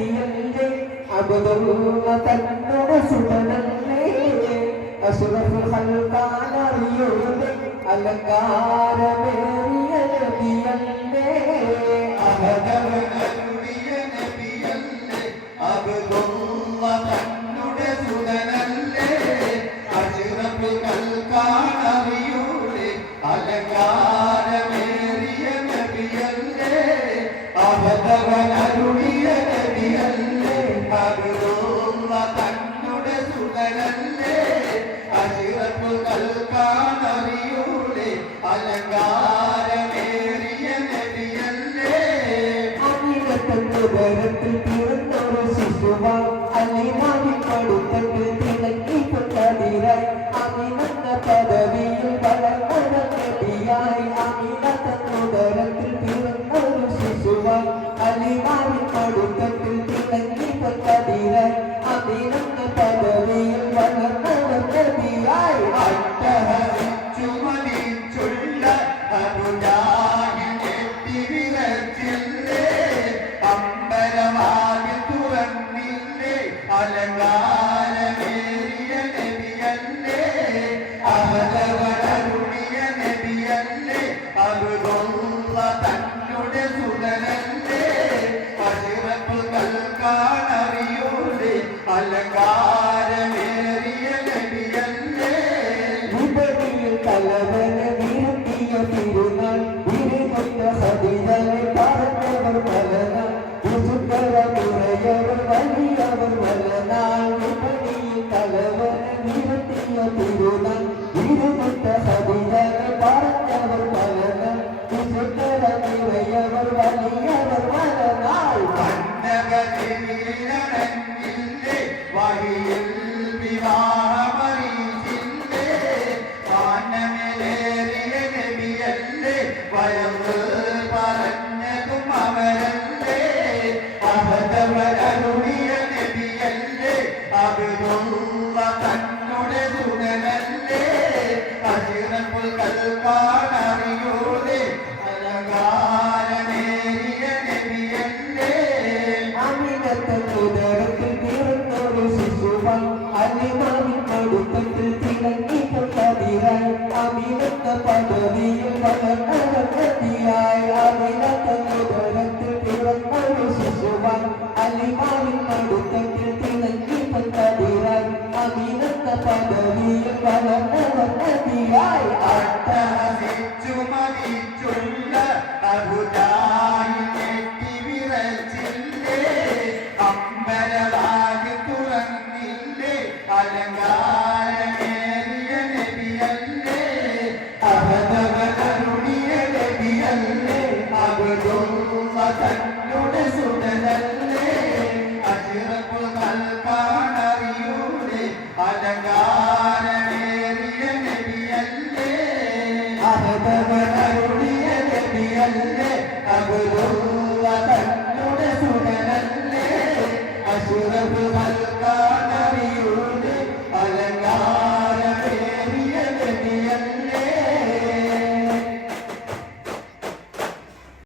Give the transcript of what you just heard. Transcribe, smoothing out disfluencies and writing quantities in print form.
നബിയല്ലേ അബ്ദുള്ള തന്നുടെ സുതനല്ലേ അഷ്റഫുൽ ഖൽഖാനറിയുടെ അലങ്കാരമേറിയ നബിയല്ലേ അഹദവനരുളിയ നബിയല്ലേ അബ്ദുള്ള തന്നുടെ സുതനല്ലേ അഷ്റഫുൽ ഖൽഖാനറിയുടെ അലങ്കാരമേറിയ നബിയല്ലേ അഹദവനരുളിയ നബിയല്ലേ അബ്ദുള്ള തന്നുടെ സുതനല്ലേ അഷ്റഫുൽ ഖൽഖാനറിയുടെ അലങ്കാരമേറിയ നബിയല്ലേ അമിനത്തന്നുദരത്തിൽ പിറന്നൊരു ശിശുവാൻ അലിമാവിപ്പടുത്തട്ട് തിളങ്ങിക്കൊണ്ടതിരായി അമിനന്ന പദവിയിൽ വളർന്ന നബിയായി അമിനത്തന്നുദരത്തിൽ പിറന്നൊരു ശിശുവാൻ അലിമാവിപ്പടുത്തട്ട് തിളങ്ങിക്കൊണ്ടതിരായി അമിനന്ന പദവിയിൽ വളർന്ന നബിയായി അട്ടഹസിച്ചു മലിച്ചുള്ള അനുജാഹിൽ ഞെട്ടിവിറച്ചില്ലേ അമ്പരവാതിൽ തുറന്നില്ലേ അലങ്കാരമേറിയ നബിയല്ലേ അഹദവനരുളിയ നബിയല്ലേ അബ്ദുള്ള തന്നുടെ സുതനല്ലേ അഷ്റഫുൽ ഖൽഖാനറിയുടെ അലങ്കാരമേറിയ നബിയല്ലേ വിപണിയിൽ തലവനെ വീഴ്ത്തിയ തിരുനാൾ ഇരുകൊണ്ട ഹദിജനെ പറഞ്ഞവർ മലനാൾ വിശുദ്ധരമുറയവർ വലിയവർ മലനാൾ വിപണിയിൽ തലവനെ വീഴ്ത്തിയ തിരുനാൾ ഇരുകൊണ്ട ഹദിജനെ പറഞ്ഞവർ മലനാൾ വിശുദ്ധരമുറയവർ വലിയവർ മലനാൾ കണ്ണകനിലടഞ്ഞില്ലേ വഴിയിൽ വിവാഹമറിയിച്ചില്ലേ വാനമേലേറിയ നബിയല്ലേ വയറ് പറഞ്ഞതും അവരല്ലേ അഹദവനരുളിയ നബിയല്ലേ അബ്ദുള്ള തന്നുടെ സുതനല്ലേ അഷ്റഫുൽ ഖൽഖാനറിയുടെ അലങ്കാരമേറിയ നബിയല്ലേ അമിനത്തന്നുദരത്തിൽ പിറന്നൊരു ശിശുവാൻ അലിമാവിപ്പടുത്തത്തിൽ തിളങ്ങിക്കൊണ്ടതിരായി അമിനത്ത പദവിയിൽ വളർന്ന നബിയായി അമിനത്തന്നുദരത്തിൽ പിറന്നൊരു ശിശുവാൻ അലിമാവിപ്പടുത്തത്തിൽ തിളങ്ങിക്കൊണ്ടതിരായി അമിനത്ത പദവിയിൽ വളർന്ന നബിയായി അട്ടഹസിച്ചു മതിച്ചുള്ള അബുജാഹിൽ ഞെട്ടിവിറച്ചില്ലേ അമ്പരവാതിൽ തുറന്നില്ലേ അലങ്കാരമേറിയ നബിയല്ലേ അഹദവനരുളിയ നബിയല്ലേ അബ്ദുള്ള തന്നുടെ സുതനല്ലേ അഷ്റഫുൽ ഖൽഖാനറിയുടെ അലങ്കാരമേറിയ നബിയല്ലേ അഹദവനരുളിയ നബിയല്ലേ അബ്ദുള്ള തന്നുടെ സുതനല്ലേ അഷ്റഫുൽ ഖൽഖാനറിയുടെ